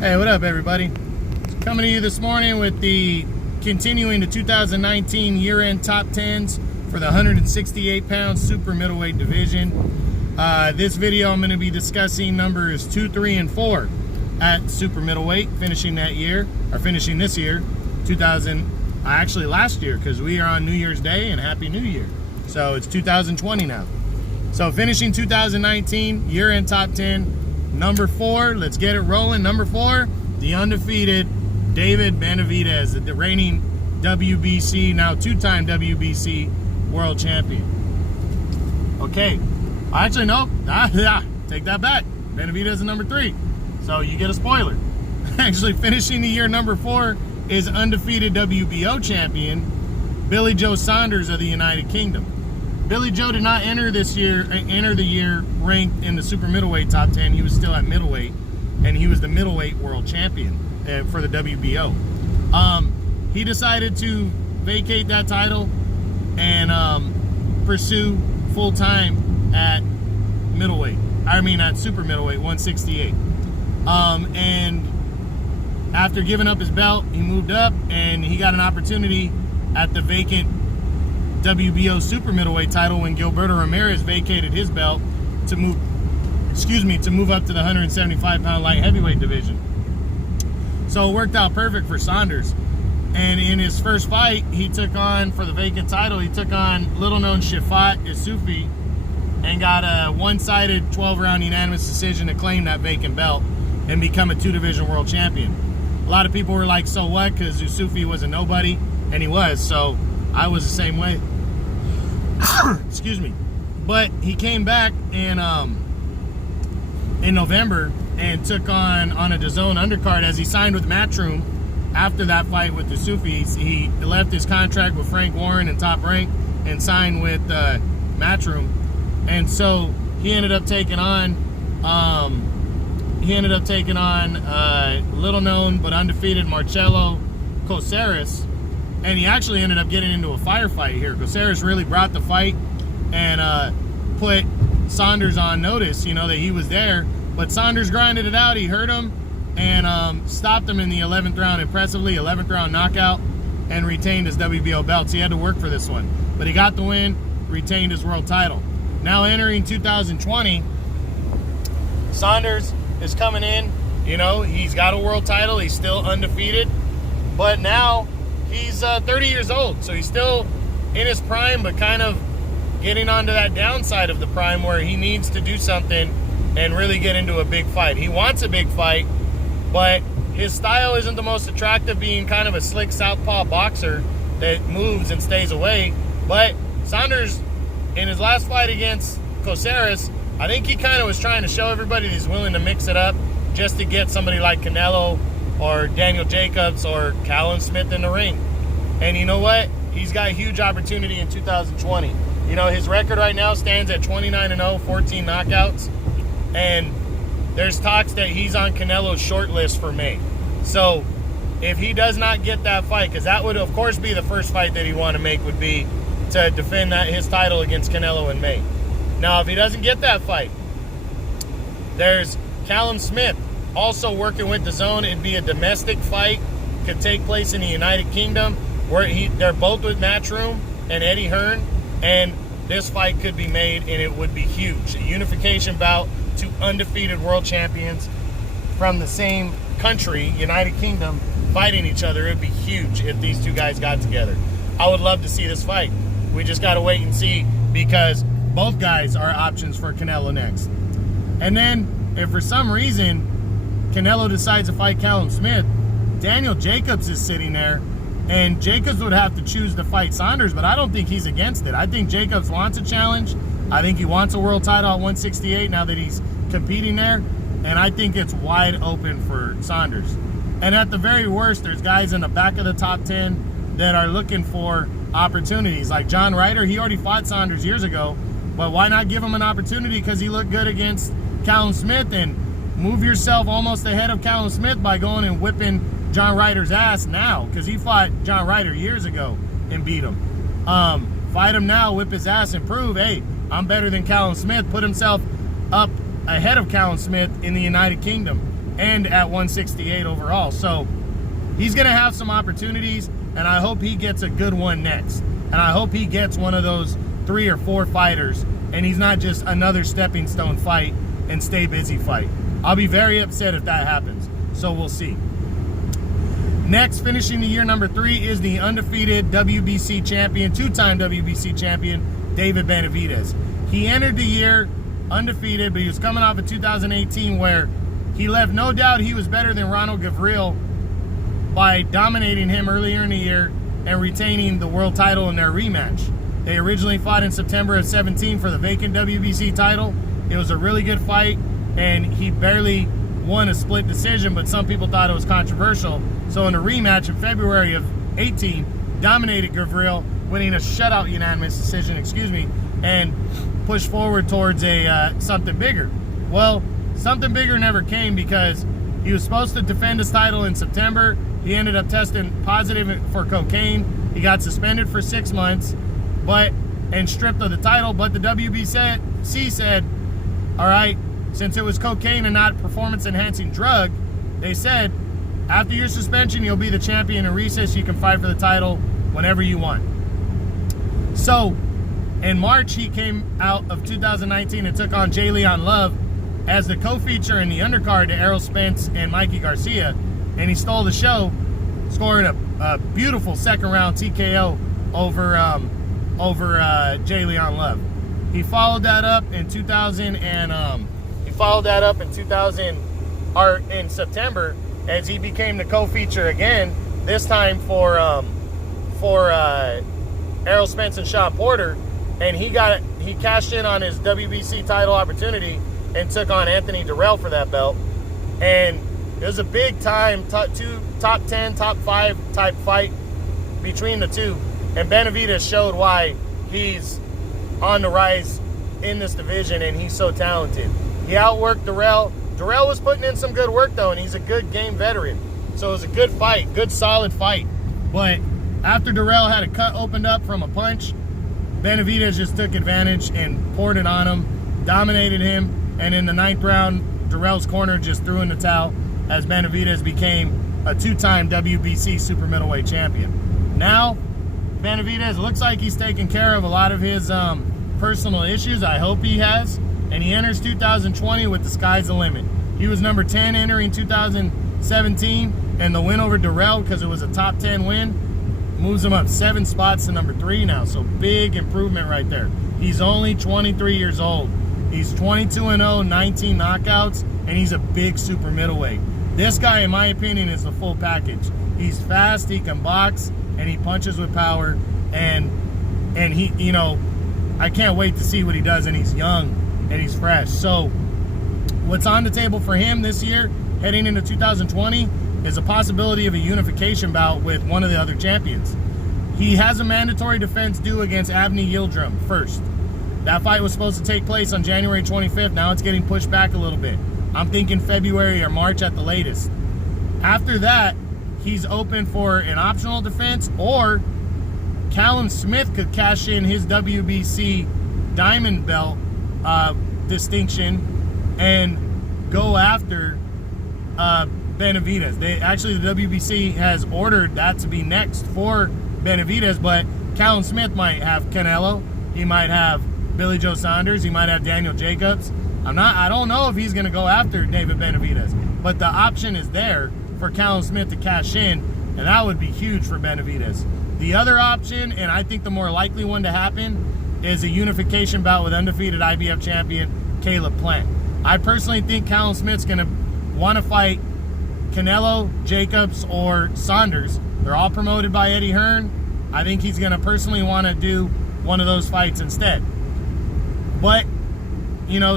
Hey, what up, everybody? Coming to you this morning with the continuing the 2019 year-end top 10s for the 168-pound super middleweight division. This video I'm going to be discussing numbers 2, 3, and 4 at super middleweight, finishing this year, actually last year, because we are on New Year's Day, and Happy New Year. So it's 2020 now. So finishing 2019 year-end top 10. Number 4, let's get it rolling. Number 4, the undefeated David Benavidez, the reigning WBC, now two-time WBC world champion. Okay, actually, no, take that back. Benavidez is number 3, so you get a spoiler. Actually, finishing the year number 4 is undefeated WBO champion Billy Joe Saunders of the United Kingdom. Billy Joe did not enter the year ranked in the super middleweight top 10. He was still at middleweight, and he was the middleweight world champion for the WBO. He decided to vacate that title and pursue full time at middleweight. At super middleweight, 168. And after giving up his belt, he moved up, and he got an opportunity at the vacant WBO super middleweight title when Gilberto Ramirez vacated his belt to move up to the 175-pound light heavyweight division. So it worked out perfect for Saunders. And in his first fight, he took on, for the vacant title, he took on little-known Shafat Isufi and got a one-sided 12-round unanimous decision to claim that vacant belt and become a two-division world champion. A lot of people were like, so what? Because Isufi was a nobody, and he was, so I was the same way. Excuse me. But he came back in November and took on a DAZN undercard as he signed with Matchroom. After that fight with Isufi, he left his contract with Frank Warren and Top Rank and signed with Matchroom. And so he ended up taking on little known but undefeated Marcelo Coceres. And he actually ended up getting into a firefight here. Coceres really brought the fight and put Saunders on notice, that he was there. But Saunders grinded it out. He hurt him and stopped him in the 11th round impressively, 11th round knockout, and retained his WBO belt. So he had to work for this one. But he got the win, retained his world title. Now entering 2020, Saunders is coming in. He's got a world title. He's still undefeated. But now he's 30 years old, so he's still in his prime, but kind of getting onto that downside of the prime where he needs to do something and really get into a big fight. He wants a big fight, but his style isn't the most attractive, being kind of a slick southpaw boxer that moves and stays away. But Saunders, in his last fight against Coceres, I think he kind of was trying to show everybody that he's willing to mix it up just to get somebody like Canelo or Daniel Jacobs or Callum Smith in the ring. And you know what? He's got a huge opportunity in 2020. His record right now stands at 29-0, 14 knockouts. And there's talks that he's on Canelo's short list for May. So if he does not get that fight, because that would, of course, be the first fight that he want to make, would be to defend his title against Canelo in May. Now, if he doesn't get that fight, there's Callum Smith, also working with DAZN. It'd be a domestic fight, could take place in the United Kingdom, where they're both with Matchroom and Eddie Hearn, and this fight could be made, and it would be huge. A unification bout, two undefeated world champions from the same country, United Kingdom, fighting each other. It would be huge if these two guys got together. I would love to see this fight. We just got to wait and see, because both guys are options for Canelo next. And then, if for some reason Canelo decides to fight Callum Smith, Daniel Jacobs is sitting there, and Jacobs would have to choose to fight Saunders, but I don't think he's against it. I think Jacobs wants a challenge. I think he wants a world title at 168 now that he's competing there, and I think it's wide open for Saunders. And at the very worst, there's guys in the back of the top 10 that are looking for opportunities. Like John Ryder, he already fought Saunders years ago, but why not give him an opportunity because he looked good against Callum Smith, and move yourself almost ahead of Callum Smith by going and whipping John Ryder's ass now, because he fought John Ryder years ago and beat him. Fight him now, whip his ass, and prove, hey, I'm better than Callum Smith. Put himself up ahead of Callum Smith in the United Kingdom. and at 168 overall. So he's going to have some opportunities, and I hope he gets a good one next. And I hope he gets one of those 3 or 4 fighters, and he's not just another stepping stone fight and stay busy fight. I'll be very upset if that happens. So we'll see. Next, finishing the year number 3 is the undefeated WBC champion, 2-time WBC champion, David Benavidez. He entered the year undefeated, but he was coming off of 2018 where he left no doubt he was better than Ronald Gavril by dominating him earlier in the year and retaining the world title in their rematch. They originally fought in September of 17 for the vacant WBC title. It was a really good fight, and he barely won a split decision, but some people thought it was controversial. So in the rematch in February of 18, dominated Gavril, winning a shutout unanimous decision, and pushed forward towards a something bigger. Well, something bigger never came because he was supposed to defend his title in September. He ended up testing positive for cocaine. He got suspended for 6 months, and stripped of the title. But the WBC said, all right, since it was cocaine and not performance-enhancing drug, they said, after your suspension, you'll be the champion in recess. You can fight for the title whenever you want. So, in March, he came out of 2019 and took on Jalen Love as the co-feature in the undercard to Errol Spence and Mikey Garcia, and he stole the show, scoring a beautiful second-round TKO over Jalen Love. He followed that up in 2000 in September as he became the co-feature again. This time for Errol Spence and Sean Porter, and he cashed in on his WBC title opportunity and took on Anthony Durrell for that belt. And it was a big time top 10, top 5 type fight between the two. And Benavidez showed why he's on the rise in this division, and he's so talented. He outworked Durrell. Durrell was putting in some good work, though, and he's a good game veteran. So it was a good fight, good solid fight. But after Durrell had a cut opened up from a punch, Benavidez just took advantage and poured it on him, dominated him, and in the 9th round, Durrell's corner just threw in the towel as Benavidez became a 2-time WBC super-middleweight champion. Now, Benavidez looks like he's taking care of a lot of his personal issues. I hope he has. And he enters 2020 with the sky's the limit. He was number 10 entering 2017, and the win over Durrell, because it was a top 10 win, moves him up 7 spots to number 3 now. So big improvement right there. He's only 23 years old. He's 22-0, 19 knockouts, and he's a big super middleweight. This guy, in my opinion, is the full package. He's fast, he can box, and he punches with power, and he, I can't wait to see what he does, and he's young and he's fresh. So what's on the table for him this year, heading into 2020, is a possibility of a unification bout with one of the other champions. He has a mandatory defense due against Avni Yildirim first. That fight was supposed to take place on January 25th. Now it's getting pushed back a little bit. I'm thinking February or March at the latest. After that, he's open for an optional defense, or Callum Smith could cash in his WBC diamond belt distinction and go after Benavidez. The WBC has ordered that to be next for Benavidez, but Callum Smith might have Canelo, he might have Billy Joe Saunders, he might have Daniel Jacobs. I don't know if he's going to go after David Benavidez, but the option is there for Callum Smith to cash in, and that would be huge for Benavidez. The other option, and I think the more likely one to happen, is a unification bout with undefeated IBF champion Caleb Plant. I personally think Callum Smith's going to want to fight Canelo, Jacobs, or Saunders. They're all promoted by Eddie Hearn. I think he's going to personally want to do one of those fights instead. But,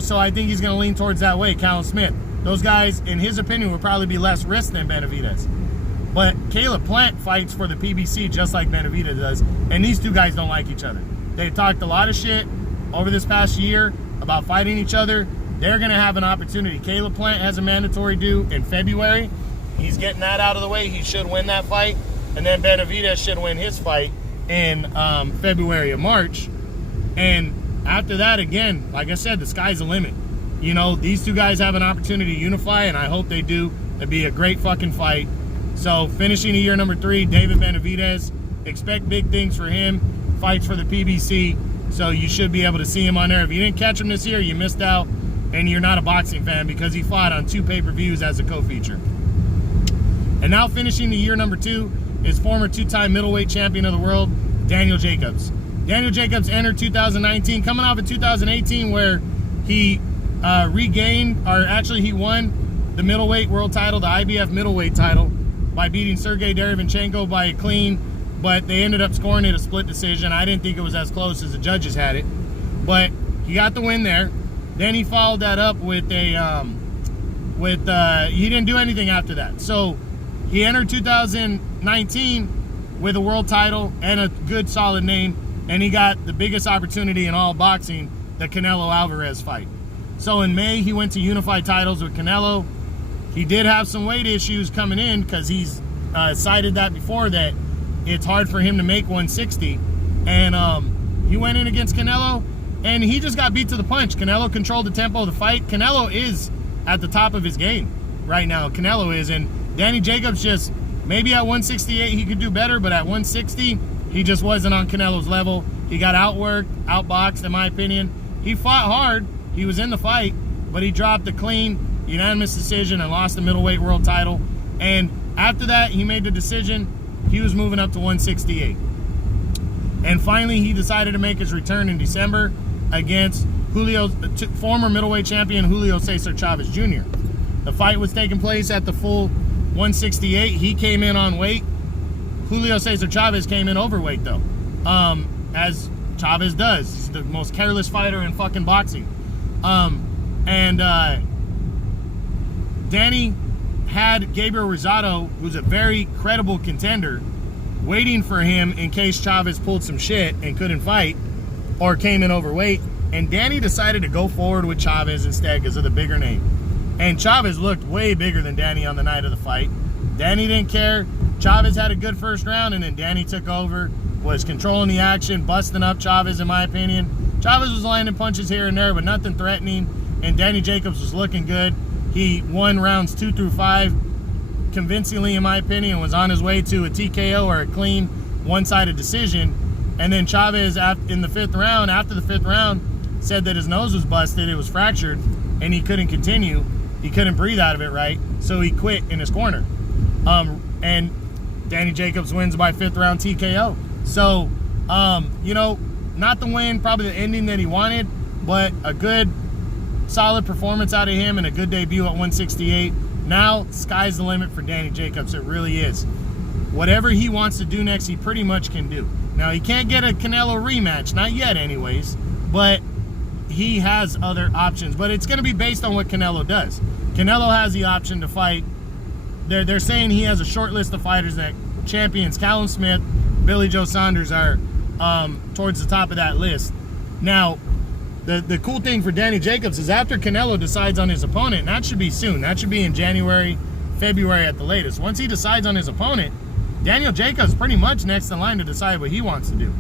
so I think he's going to lean towards that way, Callum Smith. Those guys, in his opinion, would probably be less risk than Benavidez. But Caleb Plant fights for the PBC just like Benavidez does, and these two guys don't like each other. They've talked a lot of shit over this past year about fighting each other. They're going to have an opportunity. Caleb Plant has a mandatory due in February. He's getting that out of the way. He should win that fight. And then Benavidez should win his fight in February or March. And after that, again, like I said, the sky's the limit. you know, these two guys have an opportunity to unify, and I hope they do. It'd be a great fucking fight. So finishing year number 3, David Benavidez. Expect big things for him. Fights for the PBC. So you should be able to see him on there. If you didn't catch him this year, you missed out, and you're not a boxing fan, because he fought on 2 pay-per-views as a co-feature. And now finishing the year number 2 is former 2-time middleweight champion of the world, Daniel Jacobs. Daniel Jacobs entered 2019, coming off of 2018, where he he won the middleweight world title, the IBF middleweight title, by beating Sergey Derevyanchenko by a clean, but they ended up scoring it a split decision. I didn't think it was as close as the judges had it, but he got the win there. Then he followed that up with he didn't do anything after that. So he entered 2019 with a world title and a good solid name, and he got the biggest opportunity in all boxing, the Canelo Alvarez fight. So in May, he went to unified titles with Canelo. He did have some weight issues coming in, because he's cited that before, that it's hard for him to make 160. And he went in against Canelo, and he just got beat to the punch. Canelo controlled the tempo of the fight. Canelo is at the top of his game right now. Canelo is. And Danny Jacobs just, maybe at 168 he could do better, but at 160, he just wasn't on Canelo's level. He got outworked, outboxed, in my opinion. He fought hard. He was in the fight, but he dropped a clean, unanimous decision and lost the middleweight world title. And after that, he made the decision. He was moving up to 168. And finally, he decided to make his return in December against former middleweight champion Julio Cesar Chavez Jr. The fight was taking place at the full 168. He came in on weight. Julio Cesar Chavez came in overweight, though, as Chavez does. He's the most careless fighter in fucking boxing. Danny had Gabriel Rosado, who's a very credible contender, waiting for him in case Chavez pulled some shit and couldn't fight or came in overweight. And Danny decided to go forward with Chavez instead because of the bigger name. And Chavez looked way bigger than Danny on the night of the fight. Danny didn't care. Chavez had a good first round, and then Danny took over, was controlling the action, busting up Chavez, in my opinion. Chavez was landing punches here and there, but nothing threatening, and Danny Jacobs was looking good. He won rounds 2 through 5 convincingly, in my opinion, was on his way to a TKO or a clean one-sided decision. And then Chavez, in the 5th round, after the 5th round, said that his nose was busted, it was fractured, and he couldn't continue. He couldn't breathe out of it right, so he quit in his corner. And Danny Jacobs wins by 5th round TKO. So, you know, not the win, probably the ending that he wanted, but a good, solid performance out of him and a good debut at 168. Now, sky's the limit for Danny Jacobs. It really is. Whatever he wants to do next, he pretty much can do. Now, he can't get a Canelo rematch, not yet anyways, but he has other options. But it's going to be based on what Canelo does. Canelo has the option to fight. They're saying he has a short list of fighters that champions Callum Smith, Billy Joe Saunders are towards the top of that list. Now, the cool thing for Danny Jacobs is after Canelo decides on his opponent, and that should be soon. That should be in January, February at the latest. Once he decides on his opponent, Daniel Jacobs pretty much next in line to decide what he wants to do.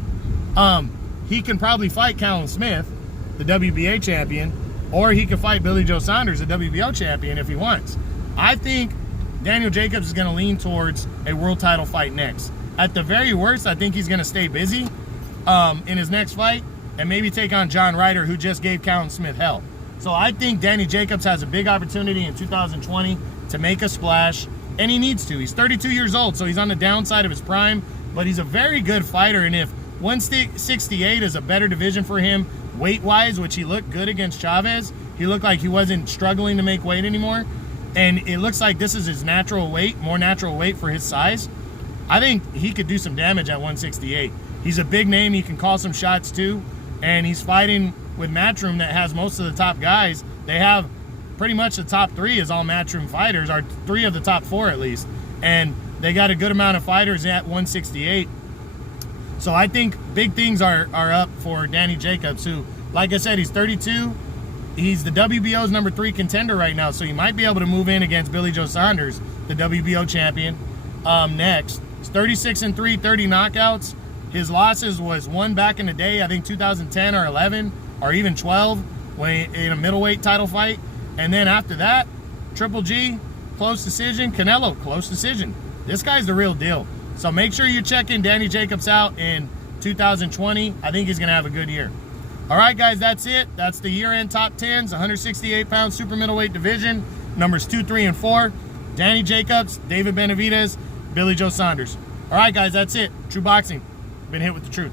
He can probably fight Callum Smith, the WBA champion, or he can fight Billy Joe Saunders, the WBO champion, if he wants. I think Daniel Jacobs is going to lean towards a world title fight next. At the very worst, I think he's going to stay busy in his next fight and maybe take on John Ryder, who just gave Callum Smith hell. So I think Danny Jacobs has a big opportunity in 2020 to make a splash, and he needs to. He's 32 years old, so he's on the downside of his prime, but he's a very good fighter, and if 168 is a better division for him weight-wise, which he looked good against Chavez, he looked like he wasn't struggling to make weight anymore, and it looks like this is his natural weight, more natural weight for his size. I think he could do some damage at 168. He's a big name. He can call some shots too, and he's fighting with Matchroom that has most of the top guys. They have pretty much the top 3 is all Matchroom fighters, or 3 of the top 4 at least, and they got a good amount of fighters at 168. So I think big things are up for Danny Jacobs, who, like I said, he's 32. He's the WBO's number 3 contender right now, so he might be able to move in against Billy Joe Saunders, the WBO champion, next. He's 36-3, 30 knockouts. His losses was one back in the day, I think 2010 or 11 or even 12, in a middleweight title fight. And then after that, Triple G, close decision. Canelo, close decision. This guy's the real deal. So make sure you're checking Danny Jacobs out in 2020. I think he's going to have a good year. All right, guys, that's it. That's the year-end top 10s, 168-pound super middleweight division, numbers 2, 3, and 4. Danny Jacobs, David Benavidez, Billy Joe Saunders. All right, guys, that's it. True Boxing. Been hit with the truth.